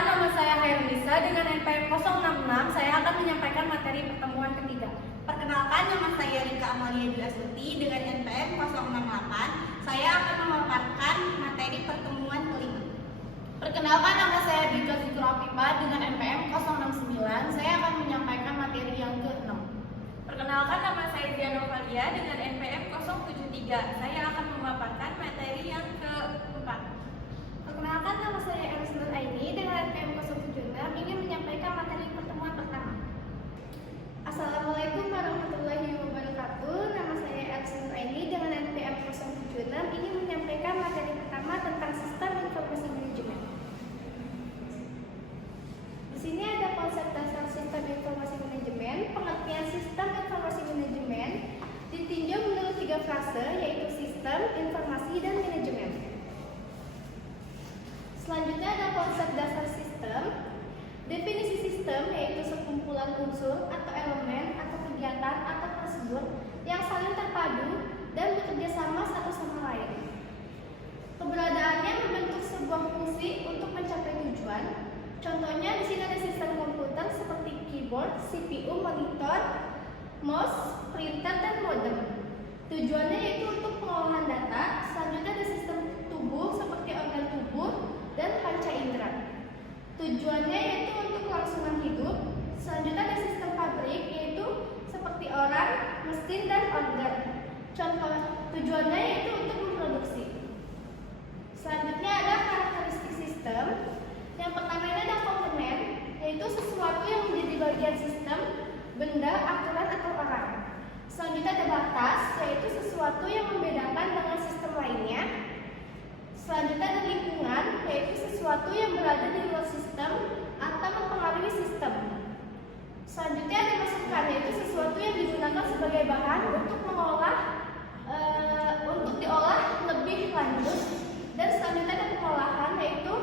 Perkenalkan, nama saya Hairunisa dengan NPM 066. Saya akan menyampaikan materi pertemuan ketiga. Perkenalkan, nama saya Rika Amalia Dwi Astuti dengan NPM 068. Saya akan memaparkan materi pertemuan kelima. Perkenalkan, nama saya Dika Zikroapipa dengan NPM 069. Saya akan menyampaikan materi yang ke-6. Perkenalkan, nama saya Diana Valia dengan NPM 073. Saya akan memaparkan materi yang ke-4. Perkenalkan, nama saya Elis Nur Aini dengan NPM 076 ingin menyampaikan materi pertemuan pertama. Assalamualaikum warahmatullahi wabarakatuh. Nama saya Elis Nur Aini dengan NPM 076 ingin menyampaikan materi pertama tentang sistem informasi manajemen. Di sini ada konsep dasar sistem informasi manajemen. Pengertian sistem informasi manajemen ditinjau menurut 3 fase, yaitu sistem, informasi, dan manajemen. Selanjutnya ada konsep dasar sistem. Definisi sistem yaitu sekumpulan unsur atau elemen atau kegiatan atau prosedur yang saling terpadu dan bekerja sama satu sama lain. Keberadaannya membentuk sebuah fungsi untuk mencapai tujuan. Contohnya di sini ada sistem komputer seperti keyboard, CPU, monitor, mouse, printer, dan modem. Tujuannya yaitu untuk pengolahan data. Selanjutnya ada sistem tubuh seperti organ tubuh dan panca indera. Tujuannya yaitu untuk kelangsungan hidup. Selanjutnya ada sistem pabrik yaitu seperti orang, mesin, dan organ. Contoh tujuannya yaitu untuk memproduksi. Selanjutnya ada karakteristik sistem. Yang pertama ini ada komponen, yaitu sesuatu yang menjadi bagian sistem, benda, aturan, atau orang. Selanjutnya ada batas, yaitu sesuatu yang membedakan dengan sistem lainnya. Selanjutnya ada lingkungan, yaitu sesuatu yang berada di luar sistem atau mempengaruhi sistem. Selanjutnya ada masukan, yaitu sesuatu yang digunakan sebagai bahan untuk diolah lebih lanjut. Dan selanjutnya ada pengolahan, yaitu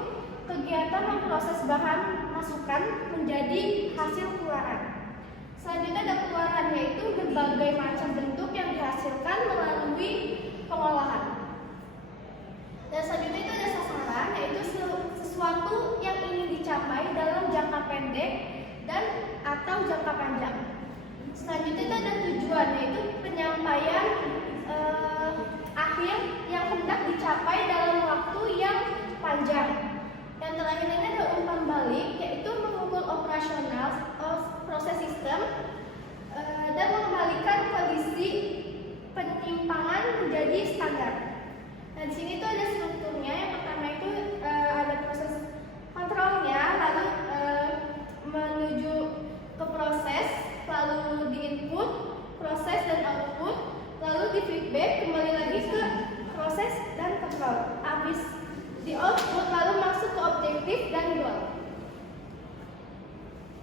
kegiatan memproses bahan masukan menjadi hasil keluaran. Selanjutnya ada keluaran, yaitu berbagai macam bentuk yang dihasilkan melalui pengolahan. Dan selanjutnya itu ada sasaran, yaitu sesuatu yang ingin dicapai dalam jangka pendek dan atau jangka panjang. Selanjutnya itu ada tujuan, yaitu penyampaian akhir yang hendak dicapai dalam waktu yang panjang. Yang terakhir ini ada umpan balik, yaitu mengukur operasional proses sistem dan mengembalikan kondisi penyimpangan menjadi standar. Nah, di sini tuh ada strukturnya. Yang pertama itu ada proses kontrolnya, lalu menuju ke proses, lalu di input, proses dan output, lalu di feedback, kembali lagi ke proses dan kontrol. Habis di output lalu masuk ke objektif dan goal.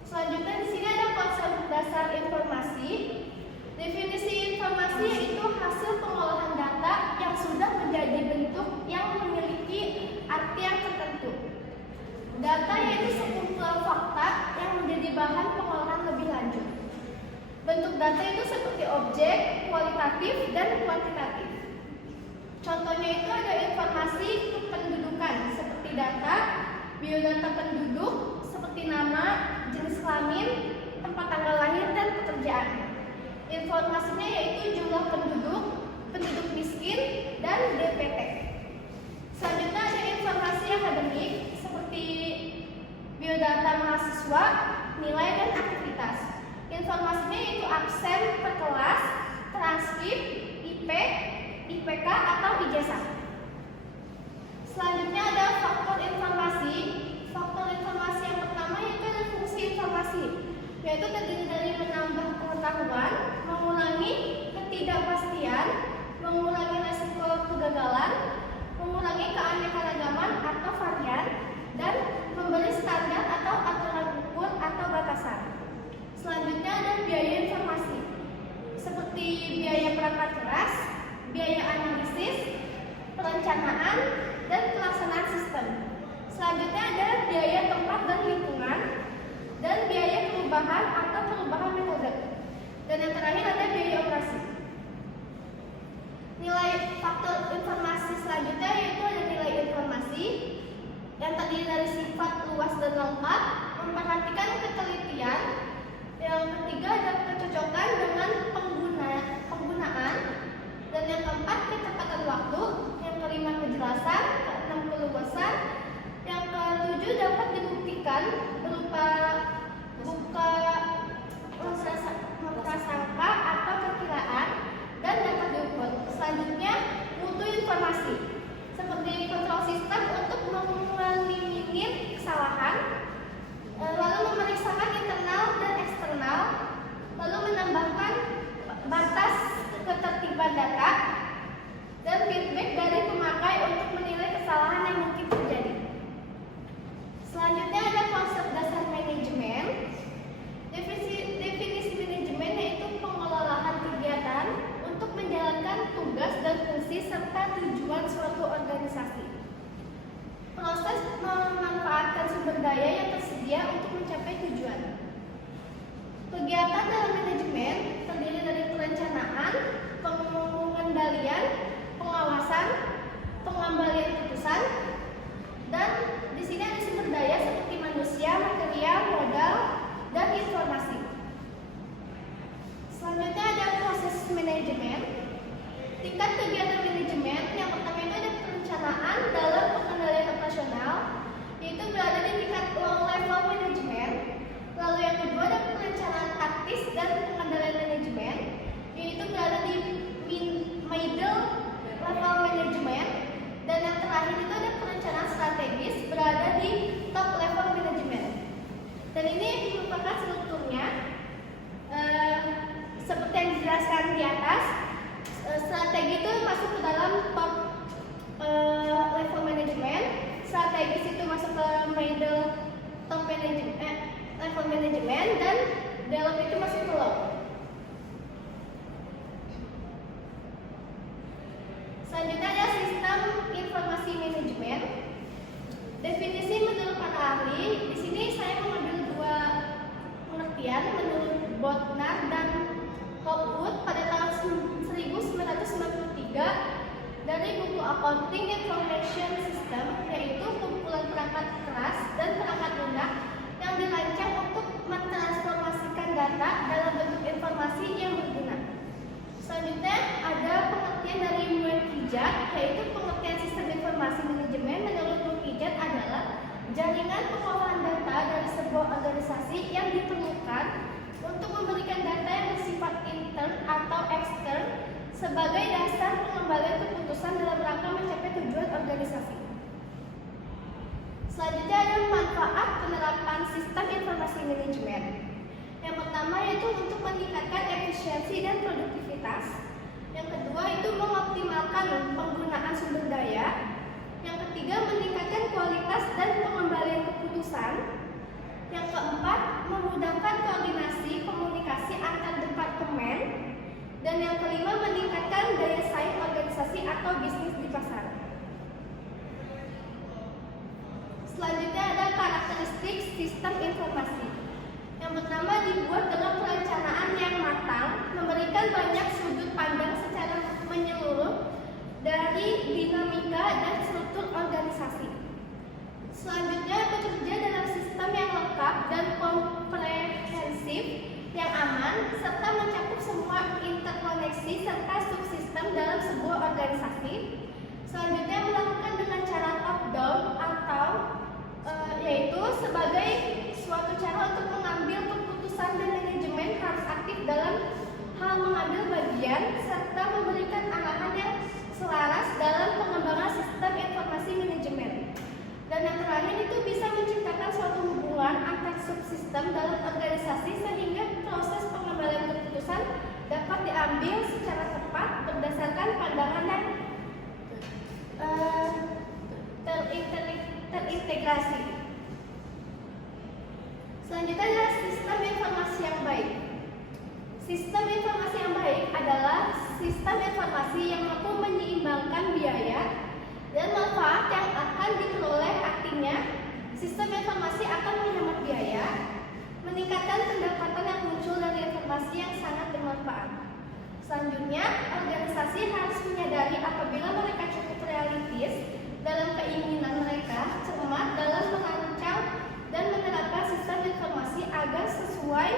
Selanjutnya di sini ada konsep dasar informasi. Definisi informasi yaitu hasil pengolahan data yang sudah menjadi bentuk yang memiliki artian tertentu. Data yaitu sekumpulan fakta yang menjadi bahan pengolahan lebih lanjut. Bentuk data itu seperti objek, kualitatif, dan kuantitatif. Contohnya itu ada informasi kependudukan seperti data, biodata penduduk seperti nama, jenis kelamin, tempat tanggal lahir, dan pekerjaan. Informasinya yaitu jumlah penduduk, penduduk miskin, dan DPT. Selanjutnya ada informasi akademik seperti biodata mahasiswa, nilai, dan aktivitas. Informasinya yaitu absen per kelas, transkrip, IP, IPK, atau ijazah. Selanjutnya ada faktor informasi. Faktor informasi yang pertama yaitu ada fungsi informasi, yaitu terdiri dari menambah pengetahuan, mengurangi ketidakpastian, mengurangi resiko kegagalan, mengurangi keanekaragaman atau varian, dan memberi standar atau aturan ukur atau batasan. Selanjutnya ada biaya informasi, seperti biaya perangkat keras, biaya analisis, perencanaan, dan pelaksanaan sistem. Selanjutnya ada biaya tempat dan lingkungan, dan biaya perubahan atau perubahan metode. Dan yang terakhir ada biaya operasi. Nilai faktor informasi selanjutnya yaitu ada nilai informasi yang terdiri dari sifat luas dan manajemen dan dalam itu masuk ke law. Selanjutnya ada sistem informasi manajemen. Definisi menurut para ahli, di sini saya mengambil dua pengertian menurut Bodnar dan Hopwood pada tahun 1993 dari buku Accounting Information System, yaitu kumpulan perangkat keras dan perangkat lunak yang dirancang untuk mentransformasikan data dalam bentuk informasi yang berguna. Selanjutnya ada pengertian dari Mukijat, yaitu pengertian sistem informasi manajemen menurut Mukijat adalah jaringan pengolahan data dari sebuah organisasi yang diperlukan untuk memberikan data yang bersifat intern atau ekstern sebagai dasar pengembalian keputusan dalam rangka mencapai tujuan organisasi. Selanjutnya ada manfaat penerapan sistem informasi manajemen. Yang pertama yaitu untuk meningkatkan efisiensi dan produktivitas. Yang kedua itu mengoptimalkan penggunaan sumber daya. Yang ketiga meningkatkan kualitas dan pengembalian keputusan. Yang keempat memudahkan koordinasi komunikasi antar departemen. Dan yang kelima meningkatkan daya saing organisasi atau bisnis di pasar. Selanjutnya ada karakteristik sistem informasi. Yang pertama dibuat dengan perencanaan yang matang, memberikan banyak sudut pandang secara menyeluruh dari dinamika dan struktur organisasi. Selanjutnya bekerja dalam sistem yang lengkap dan komprehensif, yang aman, serta mencakup semua interkoneksi serta subsistem dalam sebuah organisasi. Selanjutnya melakukan dengan cara top down atau yaitu sebagai suatu cara untuk mengambil keputusan dan manajemen harus aktif dalam hal mengambil bagian serta memberikan arahan yang selaras dalam pengembangan sistem informasi manajemen. Dan yang terakhir itu bisa menciptakan suatu hubungan antar subsistem dalam organisasi sehingga proses pengembalian keputusan dapat diambil secara tepat berdasarkan pandangan yang terintegrasi. Selanjutnya adalah sistem informasi yang baik. Sistem informasi yang baik adalah sistem informasi yang mampu menyeimbangkan biaya dan manfaat yang akan diperoleh. Artinya, sistem informasi akan menghemat biaya, meningkatkan pendapatan yang muncul dari informasi yang sangat bermanfaat. Selanjutnya, organisasi harus menyadari apabila mereka cukup realistis dalam keinginan mereka, cermat dalam merancang dan menerapkan sistem informasi agar sesuai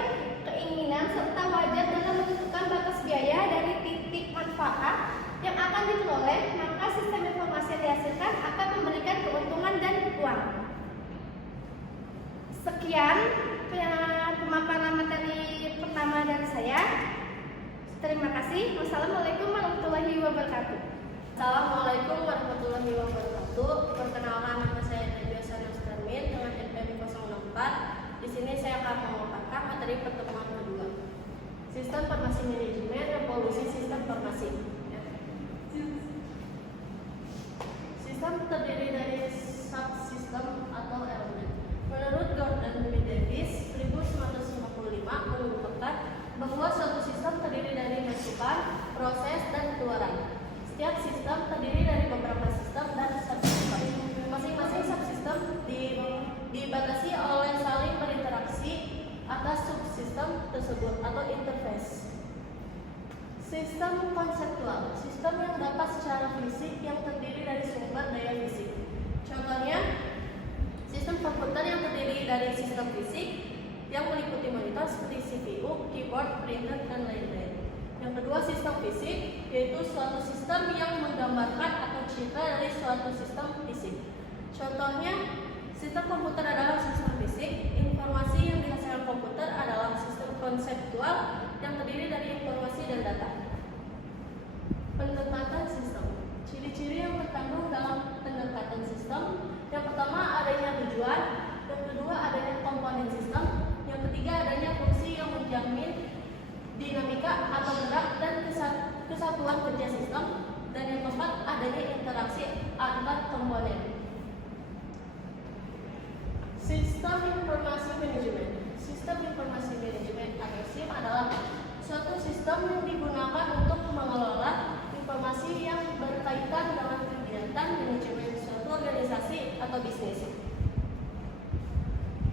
keinginan serta wajar dalam menentukan batas biaya dari titik manfaat yang akan diperoleh, maka sistem informasi yang dihasilkan akan memberikan keuntungan dan uang. Sekian pemaparan materi pertama dari saya. Terima kasih. Wassalamualaikum warahmatullahi wabarakatuh. Assalamualaikum warahmatullahi wabarakatuh. Perkenalkan, nama saya Najwa Sanus Karmin dengan NPM 064. Di sini saya akan memaparkan materi pertemuan kedua. Sistem informasi manajemen, revolusi sistem informasi. Sistem terdiri dari subsistem atau elemen. Menurut Gordon B. Davis 1955 mengungkapkan bahwa suatu sistem terdiri dari masukan, proses, dan keluaran. Setiap sistem terdiri dari beberapa sistem dan subsistem. Masing-masing subsistem dibatasi oleh saling berinteraksi atas subsistem tersebut atau interface. Sistem konseptual, sistem yang dapat secara fisik yang terdiri dari sumber daya fisik. Contohnya, sistem komputer yang terdiri dari sistem fisik yang meliputi monitor seperti CPU, keyboard, printer, dan lain-lain. Yang kedua, sistem fisik, yaitu suatu sistem yang menggambarkan atau citra dari suatu sistem fisik. Contohnya, sistem komputer adalah sistem fisik, informasi yang dihasilkan komputer adalah sistem konseptual yang terdiri dari informasi dan data. Pendekatan sistem. Ciri-ciri yang terkandung dalam pendekatan sistem. Yang pertama, adanya tujuan. Yang kedua, adanya komponen sistem. Yang ketiga, adanya fungsi yang menjamin dinamika atau gerak dan kesatuan kerja sistem. Dan yang keempat, adanya interaksi antar komponen. Sistem informasi manajemen. Sistem informasi bisnis.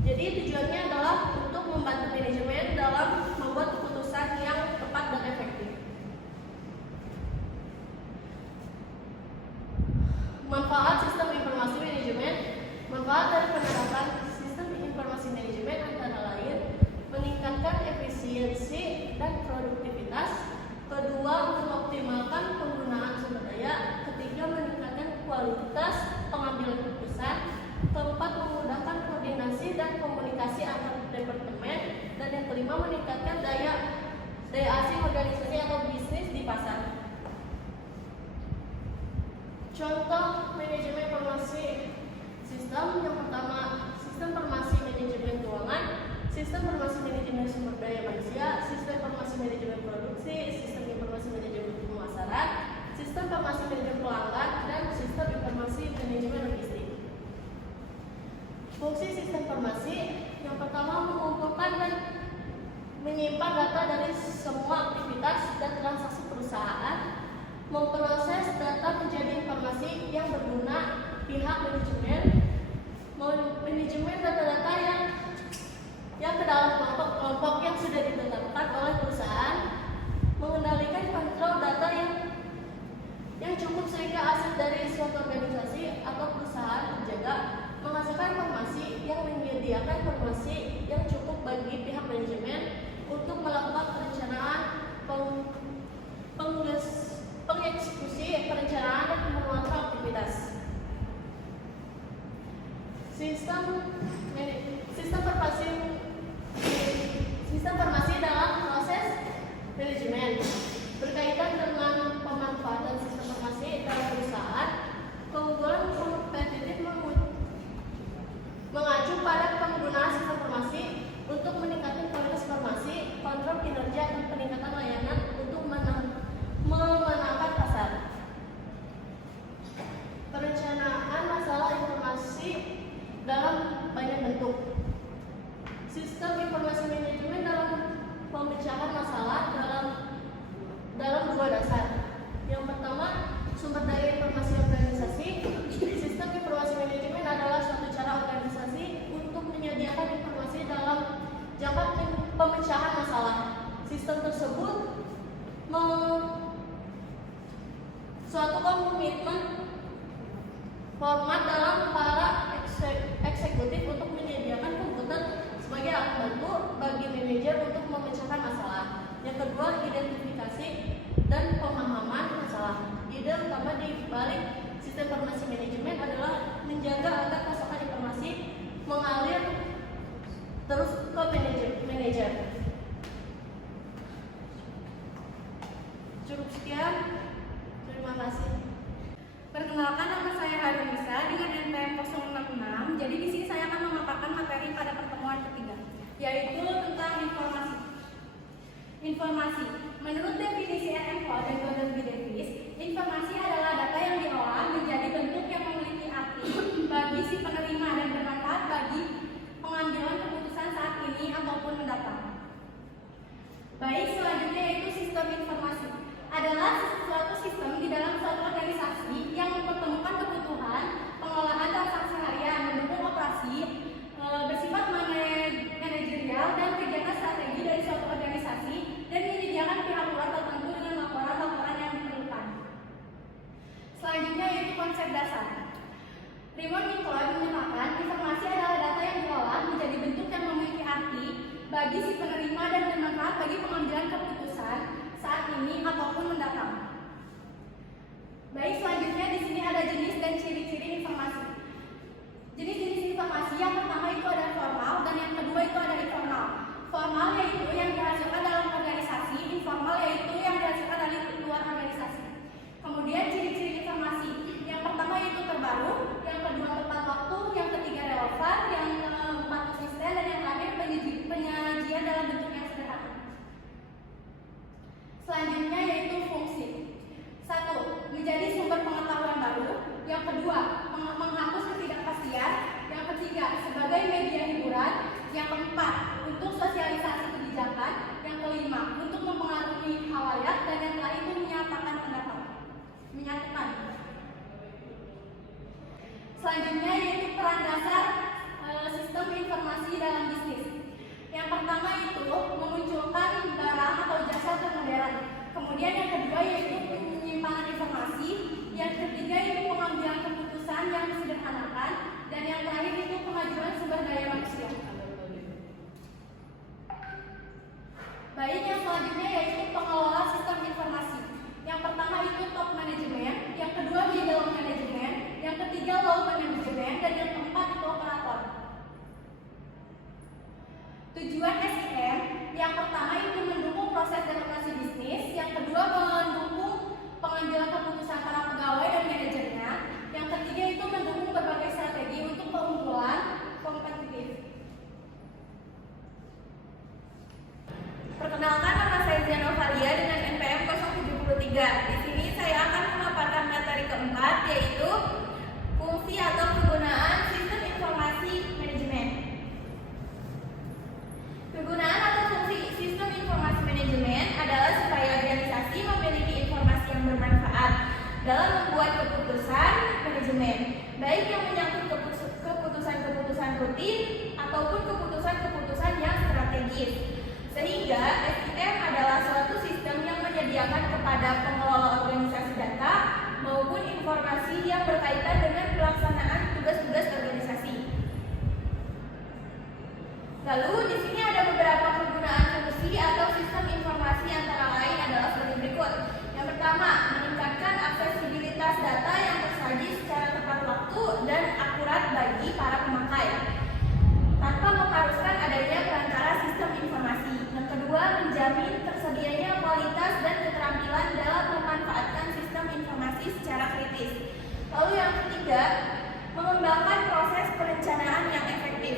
Jadi tujuannya adalah untuk membantu manajemen dalam membuat keputusan yang tepat dan efektif. Manfaat sistem informasi manajemen. Manfaat dari penerapan sistem informasi manajemen antara lain meningkatkan efisiensi dan produktivitas. Kedua, mengoptimalkan penggunaan sumber daya. Ketiga, meningkatkan kualitas pengambilan keputusan. Keempat, memudahkan koordinasi dan komunikasi antar departemen. Dan yang kelima, meningkatkan daya asing organisasi atau bisnis di pasar. Contoh manajemen informasi sistem. Yang pertama, sistem informasi manajemen keuangan, sistem informasi manajemen sumber daya manusia, sistem informasi manajemen produksi, sistem informasi manajemen pemasaran, sistem informasi manajemen pelanggan, dan sistem informasi manajemen logistik. Fungsi sistem informasi yang pertama, mengumpulkan dan menyimpan data dari semua aktivitas dan transaksi perusahaan, memproses data menjadi informasi yang berguna pihak manajemen data-data yang ke dalam kelompok yang sudah ditetapkan oleh perusahaan, mengendalikan kontrol data yang cukup sehingga aset dari suatu organisasi atau perusahaan terjaga, menghasilkan informasi yang menyediakan informasi yang cukup bagi pihak manajemen untuk melakukan perencanaan, pengeksekusi perencanaan dan penguatan aktivitas. Sistem informasi dalam proses manajemen berkaitan dengan pemanfaatan sistem informasi dalam perusahaan. Keunggulan kompetitif mengacu pada penggunaan sistem informasi untuk meningkatkan kualitas informasi, kontrol kinerja, dan peningkatan layanan untuk memenangkan pasar. Perencanaan masalah informasi dalam banyak bentuk. Sistem informasi manajemen dalam pemecahan masalah dalam dua dasar. Yang pertama, sumber daya informasi organisasi. Sistem informasi manajemen adalah suatu cara organisasi untuk menyediakan informasi dalam jangka pemecahan masalah. Sistem tersebut suatu komitmen format dalam para eksekutif untuk menyediakan komputer sebagai alat bantu bagi manajer untuk memecahkan masalah. Yang kedua, identifikasi dan pemahaman masalah. Ide utama di balik sistem informasi manajemen adalah menjaga agar pasokan informasi mengalir terus ke manajer. Cukup sekian. Terima kasih. Perkenalkan, nama saya Harunisa dengan NPM 066. Jadi di sini saya akan memaparkan materi pada pertemuan ketiga, yaitu tentang informasi. Menurut definisi RM Code dan Gordon B. Davis, informasi adalah data yang diolah menjadi bentuk yang memiliki arti bagi si penerima dan bermanfaat bagi pengambilan keputusan saat ini ataupun mendatang. Baik, selanjutnya yaitu sistem informasi. Adalah suatu sistem di dalam suatu organisasi yang mempertemukan kebutuhan pengelolaan transaksi harian, mendukung operasi, bersifat manajerial dan kegiatan strategi dari suatu organisasi, dan menyediakan pihak luar tertentu dengan laporan-laporan yang diperlukan. Selanjutnya yaitu konsep dasar. Raymond Nicola menyatakan informasi adalah data yang diolah menjadi bentuk yang memiliki arti bagi si penerima dan bermanfaat bagi pengambilan keputusan saat ini ataupun mendatang. Baik, selanjutnya di sini ada jenis dan ciri-ciri informasi. Jenis-jenis informasi yang pertama itu ada Baik, yang selanjutnya yaitu pengelola sistem informasi. Yang pertama itu top management, yang kedua middle management, yang ketiga low management, dan yang keempat itu operator. Tujuan SIM, yang pertama itu mendukung proses demokrasi bisnis, yang kedua mendukung pengambilan keputusan para pegawai dan manajernya, yang ketiga itu mendukung berbagai strategi untuk keunggulan kompetitif. Perkenalkan, nama saya Zianovalia dengan NPM 073. Di sini saya akan memaparkan materi keempat, yaitu fungsi atau penggunaan sistem informasi manajemen. Kegunaan atau fungsi sistem informasi manajemen adalah supaya organisasi memiliki informasi yang bermanfaat dalam membuat keputusan manajemen, baik yang menyangkut keputusan-keputusan rutin ataupun keputusan-keputusan yang strategis. Sehingga SIM adalah suatu sistem yang menyediakan kepada pengelola organisasi data maupun informasi yang berkaitan dengan pelaksanaan tugas-tugas organisasi. Lalu di sini ada beberapa kegunaan fungsi atau sistem informasi, antara lain adalah sebagai berikut. Yang pertama, meningkatkan aksesibilitas data yang tersaji secara tepat waktu dan akurat bagi para pemakai, tanpa mengharuskan adanya perantara sistem informasi. Yang kedua, menjamin tersedianya kualitas dan keterampilan dalam memanfaatkan sistem informasi secara kritis. Lalu yang ketiga, mengembangkan proses perencanaan yang efektif.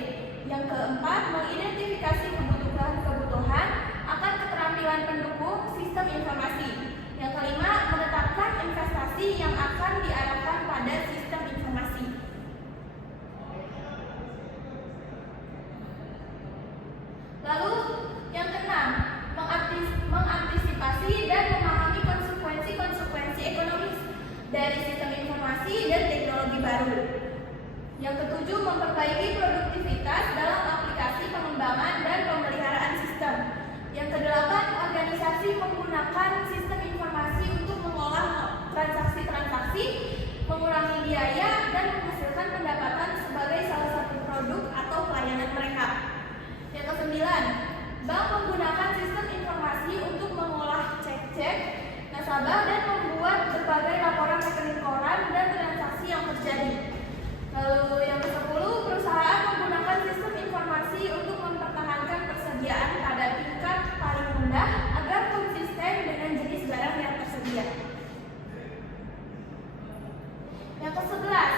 Yang keempat, mengidentifikasi kebutuhan akan keterampilan pendukung sistem informasi. Yang kelima, menetapkan investasi yang akan diarahkan pada sistem informasi. Lalu yang keenam, mengantisipasi dan memahami konsekuensi ekonomis dari sistem informasi dan teknologi baru. Yang ketujuh, memperbaiki produktivitas dalam aplikasi pengembangan dan pemeliharaan sistem. Yang kedelapan, organisasi menggunakan sistem informasi untuk mengolah transaksi-transaksi, mengurangi biaya, dan menghasilkan pendapatan sebagai salah satu produk atau pelayanan mereka. Yang kesembilan, bank menggunakan sistem informasi untuk mengolah cek-cek nasabah dan membuat berbagai laporan rekening koran dan transaksi yang terjadi. Lalu yang ke-10, perusahaan menggunakan sistem informasi untuk mempertahankan persediaan pada tingkat paling rendah agar konsisten dengan jenis barang yang tersedia. Yang ke-11,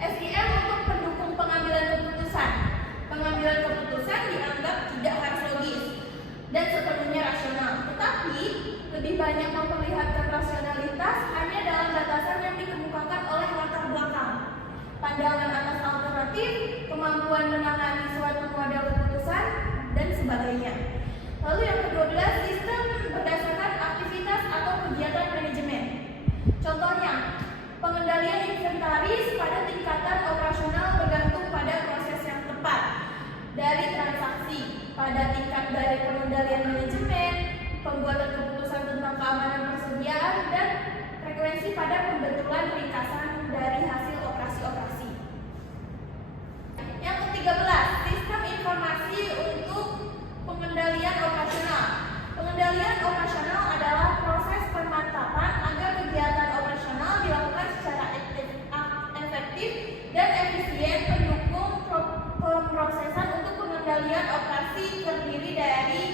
SIM untuk pendukung pengambilan keputusan. Pengambilan keputusan dianggap tidak harus logis dan sepenuhnya rasional, tetapi lebih banyak memperlihatkan rasionalitas hanya dalam batasan yang dikemukakan oleh latar belakang, pandangan atas alternatif, kemampuan menangani suatu model keputusan, dan sebagainya. Lalu yang ke-12, sistem berdasarkan aktivitas atau kegiatan manajemen. Contohnya, pengendalian inventaris pada tingkatan operasional bergantung pada proses yang tepat dari transaksi, pada tingkat dari pengendalian manajemen, pembuatan keputusan tentang keamanan persediaan, dan frekuensi pada pembentulan ringkasan dari hasil operasi-operasi. Yang ke-13, sistem informasi untuk pengendalian operasional. Pengendalian operasional adalah proses pemantapan agar kegiatan operasional dilakukan secara efektif dan efisien, pendukung pemrosesan untuk pengendalian operasi terdiri dari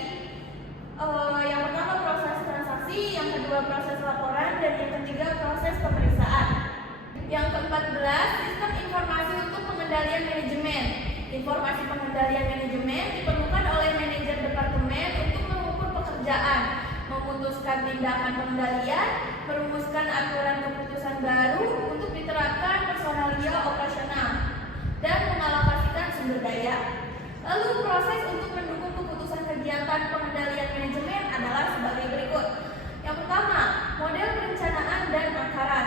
yang pertama proses transaksi, yang kedua proses laporan, dan yang ketiga proses pemeriksaan. Yang ke-14, sistem informasi untuk pengendalian manajemen. Informasi pengendalian manajemen diperlukan oleh manajer departemen untuk mengukur pekerjaan, memutuskan tindakan pengendalian, merumuskan aturan keputusan baru untuk diterapkan personalia operasional, dan mengalokasikan sumber daya. Lalu proses untuk mendukung keputusan kegiatan pengendalian manajemen adalah sebagai berikut. Yang pertama, model perencanaan dan anggaran.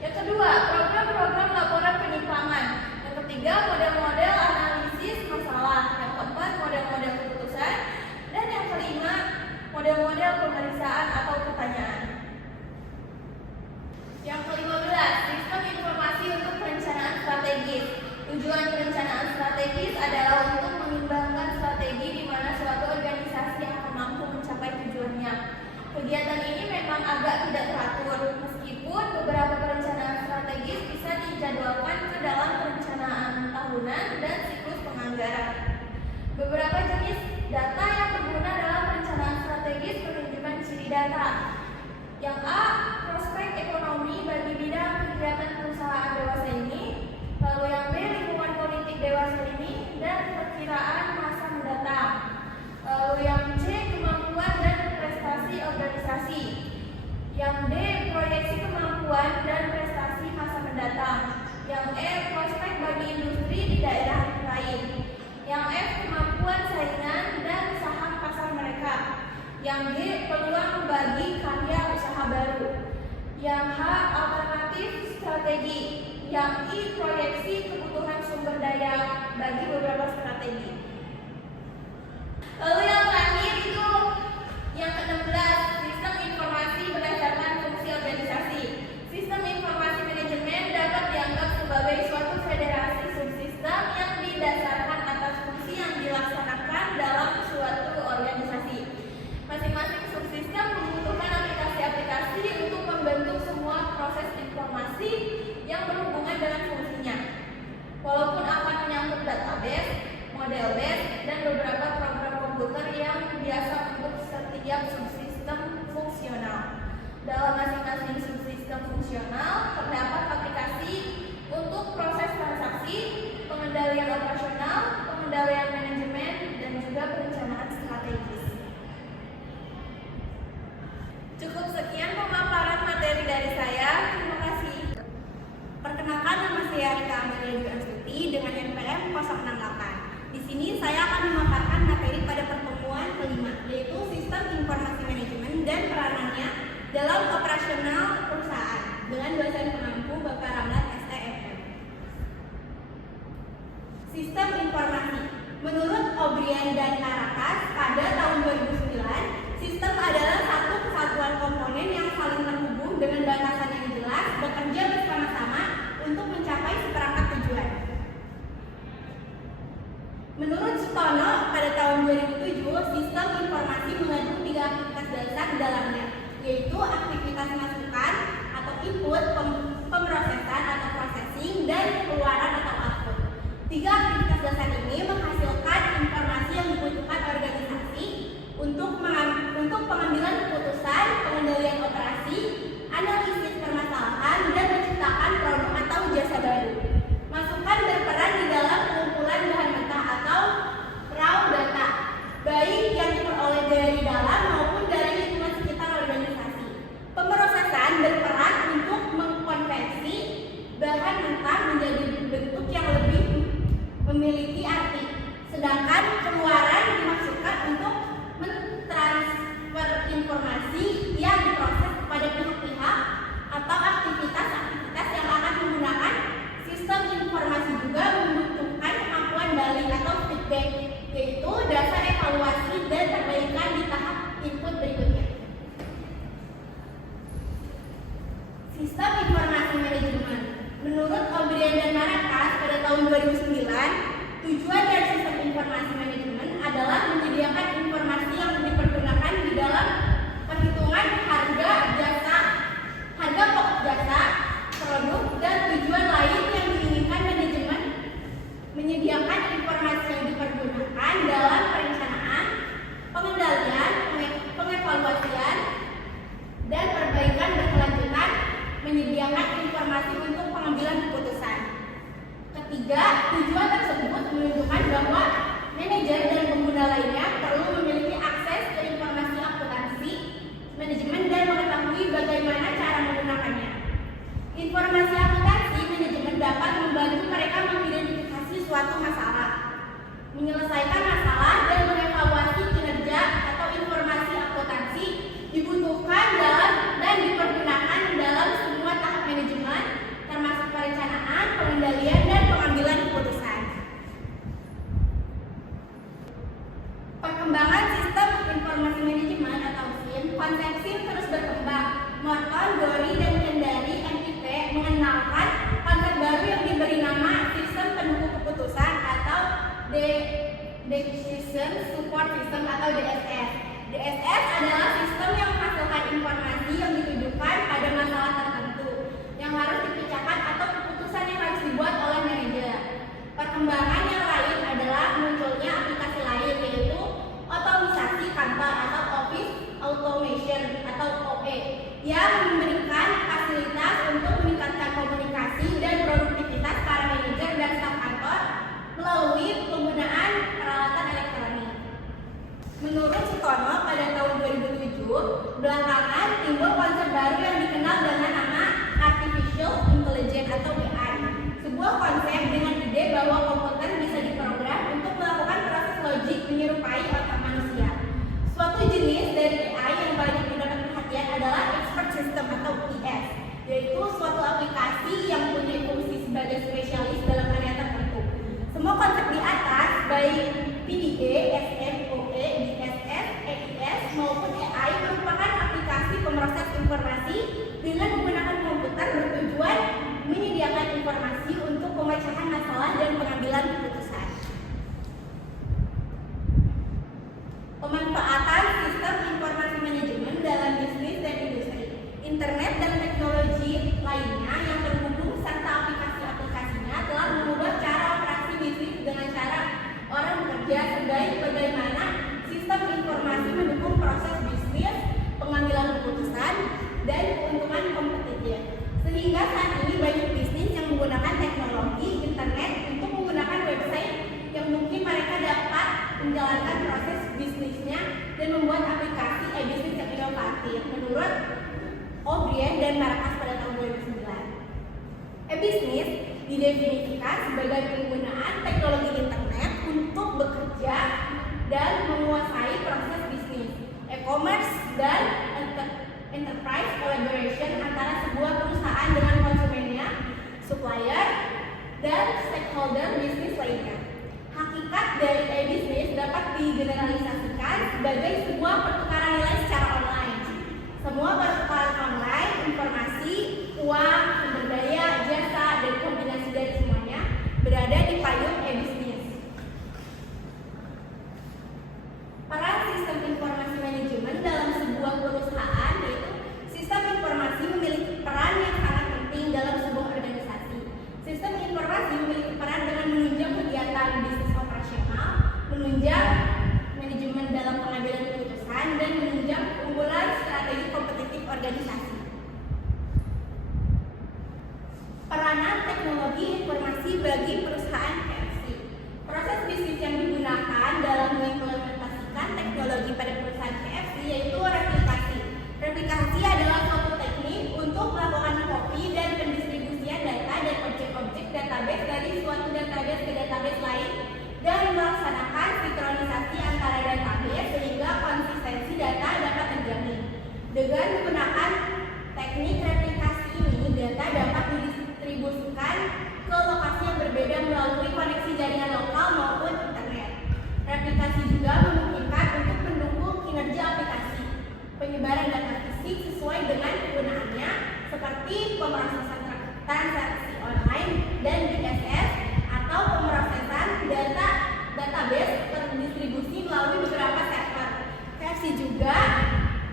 Yang kedua, program-program laporan penyimpangan. Yang ketiga, model-model analisis masalah. Yang keempat, model-model keputusan. Dan yang kelima, model-model pemeriksaan atau pertanyaan. Yang ke-15, sistem informasi untuk perencanaan strategis. Tujuan perencanaan strategis adalah untuk mengimbangkan strategi di mana suatu data. Yang A, prospek ekonomi bagi bidang kegiatan perusahaan dewasa ini. Lalu yang B, lingkungan politik dewasa ini dan perkiraan masa mendatang. Lalu yang C, kemampuan dan prestasi organisasi. Yang D, proyeksi kemampuan dan prestasi masa mendatang. Yang E, prospek bagi industri di daerah lain. Yang F, kemampuan saingan dan saham pasar mereka. Yang G, peluang bagi karya usaha baru. Yang H, alternatif strategi. Yang I, proyeksi kebutuhan sumber daya bagi beberapa strategi. Lalu yang terakhir itu yang ke-16, sistem informasi berdasarkan fungsi organisasi. Sistem informasi manajemen dapat dianggap sebagai suatu federasi subsistem yang didasarkan atas fungsi yang dilaksanakan dalam suatu organisasi. Masing-masing subsistem membutuhkan aplikasi-aplikasi untuk membentuk semua proses informasi yang berhubungan dengan fungsinya. Walaupun akan menyangkut database, model base, dan beberapa program komputer yang biasa untuk setiap subsistem fungsional. Dalam masing-masing subsistem fungsional terdapat aplikasi untuk proses transaksi, pengendalian operasional, pengendalian manajemen, dan juga perencanaan strategis. Cukup sekian pemaparan materi dari saya. Terima kasih. Perkenalkan, nama saya Rika Amelia Dwi Astuti dengan NPM 068. Di sini saya akan memaparkan materi pada pertemuan kelima, yaitu sistem informasi manajemen dan peranannya dalam operasional perusahaan dengan dosen pengampu Bapak Ramlan STMM. Sistem informasi. Menurut O'Brien dan Arakas pada tahun 2009, sistem adalah satu kesatuan komponen yang saling terhubung dengan batasan yang jelas, bekerja bersama-sama untuk mencapai seperangkat tujuan. Menurut Sutono, pada tahun 2007, sistem informasi mengandung 3 aktivitas dasar di dalamnya, yaitu aktivitas masukan atau input, pemrosesan atau processing, dan pengeluaran atau output. 3 aktivitas dasar ini menghasilkan informasi yang dibutuhkan organisasi untuk pengambilan keputusan, pengendalian operasi, analisis permasalahan, dan menciptakan produk atau jasa baru. Masukan berperan di dalam pengumpulan bahan mentah atau raw data, baik yang diperoleh dari dalam maupun dari lingkungan sekitar organisasi. Pemrosesan berperan untuk mengkonversi bahan mentah menjadi bentuk yang lebih memiliki arti, sedangkan pengeluaran dimaksudkan untuk mentransfer yang memberikan fasilitas untuk meningkatkan komunikasi dan produktivitas para manajer dan staf kantor melalui penggunaan peralatan elektronik. Menurut Sutono, pada tahun 2007, belakangan timbul konsep baru yang dikenal dengan nama Artificial Intelligence atau AI. Sebuah konsep dengan ide bahwa komputer bisa diprogram untuk melakukan proses logik menyerupai otak manusia. Suatu jenis dari AI yang banyak mendapat perhatian adalah Expert System atau ES, yaitu suatu aplikasi yang punya fungsi sebagai spesialis dalam area tertentu. Semua konsep di atas, baik PDA, SMOE, DSS, EIS maupun AI merupakan aplikasi pemroses informasi dengan menggunakan komputer bertujuan menyediakan informasi untuk pemecahan masalah dan pengambilan keputusan. Pemanfaatan sistem informasi manajemen dalam bisnis dan industri, internet dan teknologi lainnya yang terhubung serta aplikasi-aplikasinya telah mengubah cara operasi bisnis dengan cara orang bekerja bagaimana sistem informasi mendukung proses bisnis, pengambilan keputusan, dan keuntungan kompetitif. Sehingga saat ini banyak bisnis yang menggunakan teknologi internet untuk menggunakan website yang mungkin mereka dapat menjalankan proses bisnisnya dan membuat aplikasi e-bisnis yang inovatif. Menurut O'Brien dan Marcus pada tahun 2009, e-bisnis didefinisikan sebagai penggunaan teknologi internet untuk bekerja dan menguasai proses bisnis, e-commerce dan enterprise collaboration antara sebuah perusahaan dengan konsumennya, supplier, dan stakeholder bisnis lainnya. Hakikat dari e-bisnis dapat digeneralisasikan sebagai sebuah pertukaran nilai secara online. Semua pertukaran online, informasi, uang, sumber daya, jasa, dan kombinasi dari semuanya berada di payung e-bisnis. Peran sistem informasi manajemen dalam sebuah perusahaan, yaitu sistem informasi memiliki peran yang sangat penting dalam sebuah organisasi. Sistem informasi memiliki peran dengan menunjang kegiatan bisnis operasional, menunjang manajemen dalam pengambilan keputusan, dan menunjang keunggulan strategi kompetitif organisasi. Peranan teknologi informasi bagi perusahaan KFC. Proses bisnis yang digunakan dalam mengimplementasikan teknologi pada perusahaan KFC yaitu replikasi. Replikasi adalah suatu teknik untuk melakukan copy dan pendistribusian data dan objek-objek database dari suatu database ke database lain dan melaksanakan sinkronisasi antara database sehingga konsistensi data dapat terjamin. Dengan menggunakan teknik replikasi ini, data dapat didistribusikan ke lokasi yang berbeda melalui koneksi jaringan lokal maupun internet. Replikasi juga memungkinkan untuk mendukung kinerja aplikasi, penyebaran data fisik sesuai dengan kegunaannya, seperti pemrosesan transaksi online dan DSS atau pemrosesan data database terdistribusi melalui beberapa server. KFC juga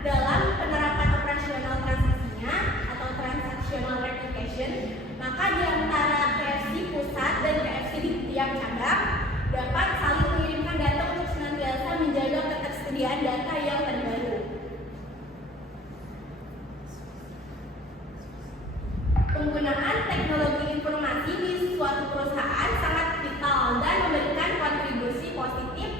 dalam penerapan operasional transaksinya atau transactional replication, maka di antara KFC pusat dan KFC di tiap cabang dapat saling mengirimkan data untuk senantiasa menjaga ketersediaan data yang terbaru. Penggunaan teknologi informasi di suatu perusahaan sangat vital dan memberikan kontribusi positif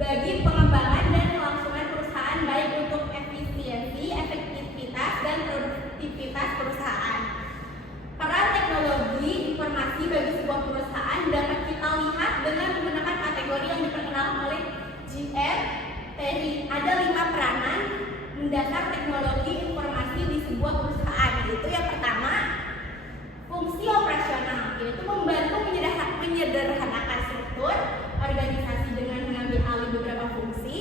bagi pengembangan dan kelangsungan perusahaan baik untuk efisiensi, efektivitas, dan produktivitas perusahaan. Peran teknologi informasi bagi sebuah perusahaan dapat kita lihat dengan menggunakan kategori yang diperkenalkan oleh J.R. Perry. Ada 5 peranan mendasar teknologi informasi di sebuah perusahaan, yaitu yang pertama, fungsi operasional, yaitu membantu menyederhanakan struktur organisasi dengan mengambil alih beberapa fungsi,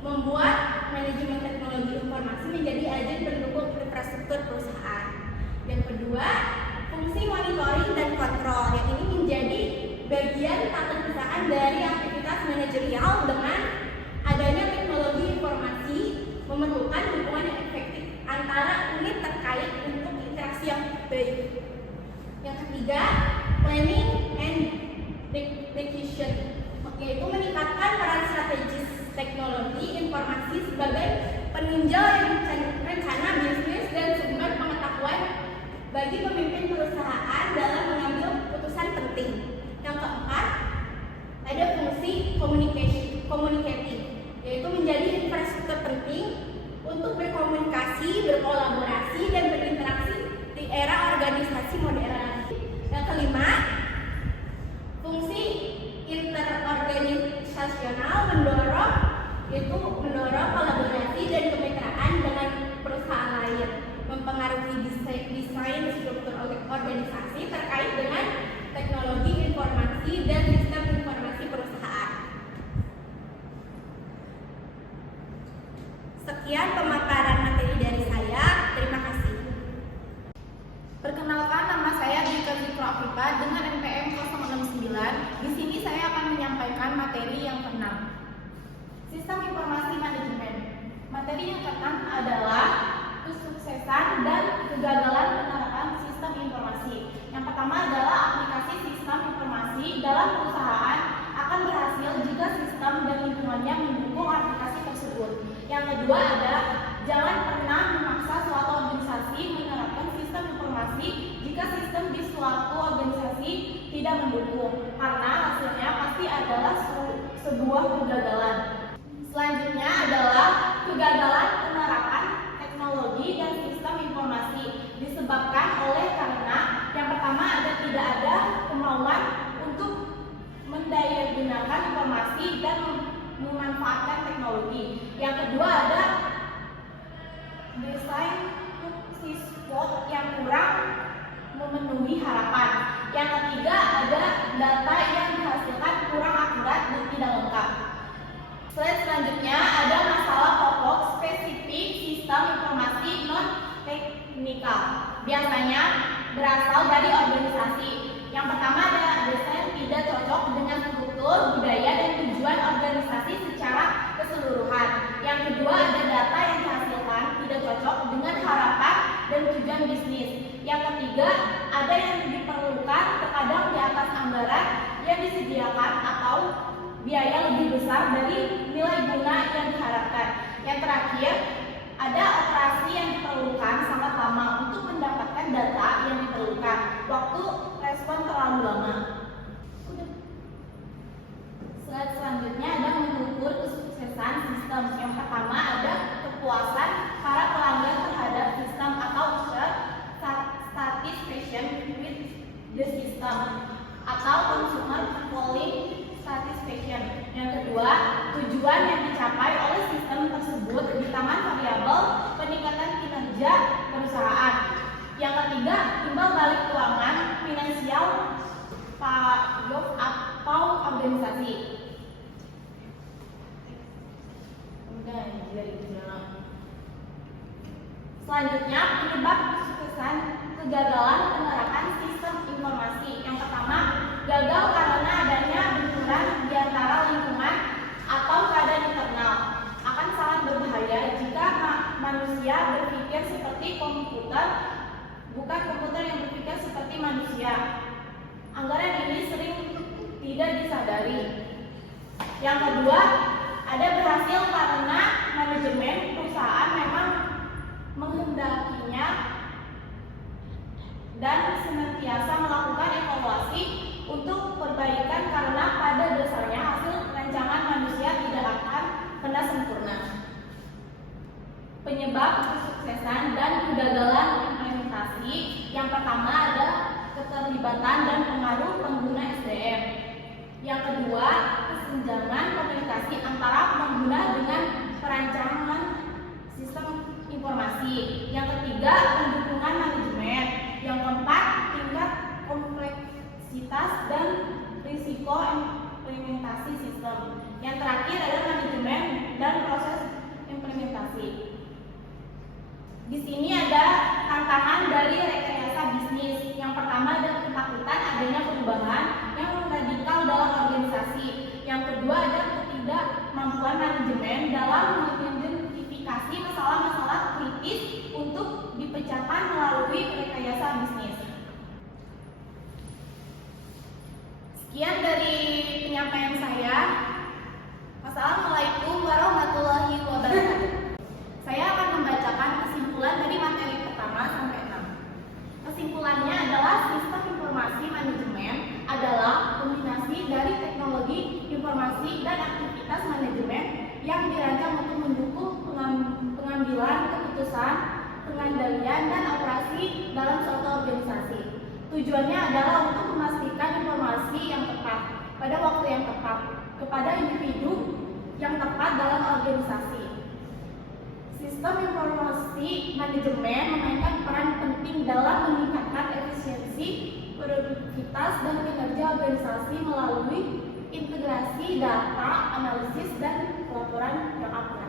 membuat manajemen teknologi informasi menjadi agen pendukung infrastruktur perusahaan. Yang kedua, fungsi monitoring dan kontrol, yang ini menjadi bagian tak terpisahkan dari aktivitas manajerial. Dengan adanya teknologi informasi memerlukan hubungan yang efektif antara unit terkait untuk interaksi yang baik. Yang ketiga, planning and execution, yaitu meningkatkan peran strategis teknologi informasi sebagai penunjang rencana bisnis dan sebuah bagi pemimpin perusahaan dalam mengambil keputusan penting. Yang keempat, ada fungsi communicative, yaitu menjadi infrastruktur penting untuk berkomunikasi, berkolaborasi, dan berinteraksi di era organisasi modern. Yang kelima, fungsi interorganisasional mendorong kolaborasi dan kemitraan dengan perusahaan lain, mempengaruhi desain struktur organisasi terkait dengan teknologi informasi dan sistem informasi perusahaan. Sekian pemaparan materi dari saya. Terima kasih. Perkenalkan, nama saya Dika Zikro Afifa dengan NPM 069. Di sini saya akan menyampaikan materi yang ke-6. Sistem Informasi Manajemen. Materi yang ke-6 adalah kesuksesan dan kegagalan penerapan sistem informasi. Yang pertama adalah aplikasi sistem informasi dalam perusahaan akan berhasil jika sistem dan lingkungannya mendukung aplikasi tersebut. Yang kedua adalah jangan pernah memaksa suatu organisasi menerapkan sistem informasi jika sistem di suatu organisasi tidak mendukung, karena hasilnya pasti adalah sebuah kegagalan. Selanjutnya adalah kegagalan penerapan teknologi dan sistem informasi disebabkan oleh karena yang pertama tidak ada kemauan untuk mendayagunakan informasi dan memanfaatkan teknologi. Yang kedua ada desain siswa yang kurang memenuhi harapan. Yang ketiga ada data yang dihasilkan kurang akurat dan tidak lengkap. Slide selanjutnya ada masalah pokok spesifik sistem informasi non teknikal. Biasanya berasal dari organisasi. Yang pertama ada desain tidak cocok dengan struktur, budaya, dan tujuan organisasi secara keseluruhan. Yang kedua ada data yang dihasilkan tidak cocok dengan harapan dan tujuan bisnis. Yang ketiga ada yang diperlukan terkadang di atas anggaran yang disediakan atau biaya lebih besar dari nilai guna yang diharapkan. Yang terakhir, ada operasi yang diperlukan sangat lama untuk mendapatkan data yang diperlukan. Waktu respon terlalu lama. Slide selanjutnya ada mengukur kesuksesan sistem. Yang pertama ada kepuasan para pelanggan terhadap sistem atau satisfaction with the system atau consumer polling satisfaction. Yang kedua, tujuan yang dicapai oleh sistem tersebut di taman variabel peningkatan kinerja perusahaan. Yang ketiga, timbal balik keuangan finansial payok atau organisasi. Selanjutnya, penyebab kesuksesan kegagalan penerapan sistem informasi. Yang pertama, gagal karena adanya benturan di antara lingkungan atau keadaan internal. Akan sangat berbahaya jika manusia berpikir seperti komputer, bukan komputer yang berpikir seperti manusia. Anggaran ini sering tidak disadari. Yang kedua, ada berhasil karena manajemen perusahaan memang menghendakinya dan senantiasa melakukan evaluasi untuk perbaikan karena pada dasarnya hasil rancangan manusia tidak akan pernah sempurna. Penyebab kesuksesan dan kegagalan implementasi. Yang pertama ada keterlibatan dan pengaruh pengguna SDM. Yang kedua, kesenjangan komunikasi antara pengguna dengan perancangan sistem informasi. Yang ketiga, pendukungan manajemen. Yang keempat, tingkat kompleksitas dan risiko implementasi sistem. Yang terakhir adalah manajemen dan proses implementasi. Di sini ada tantangan dari rekayasa bisnis. Yang pertama ada ketakutan adanya perubahan yang radikal dalam organisasi. Yang kedua ada ketidakmampuan manajemen dalam mengidentifikasi masalah-masalah kritis untuk dipecahkan melalui rekayasa bisnis. Sekian dari penyampaian saya. Wassalamualaikum warahmatullahi wabarakatuh. Saya akan membacakan kesimpulan dari materi pertama sampai 6. Kesimpulan keputusan, pengendalian, dan operasi dalam suatu organisasi. Tujuannya adalah untuk memastikan informasi yang tepat pada waktu yang tepat kepada individu yang tepat dalam organisasi. Sistem informasi manajemen memainkan peran penting dalam meningkatkan efisiensi, produktivitas, dan kinerja organisasi melalui integrasi data, analisis, dan pelaporan yang akurat.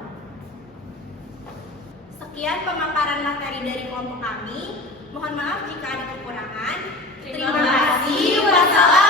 Sekian pemaparan materi dari kelompok kami. Mohon maaf jika ada kekurangan. Terima kasih. Wassalam.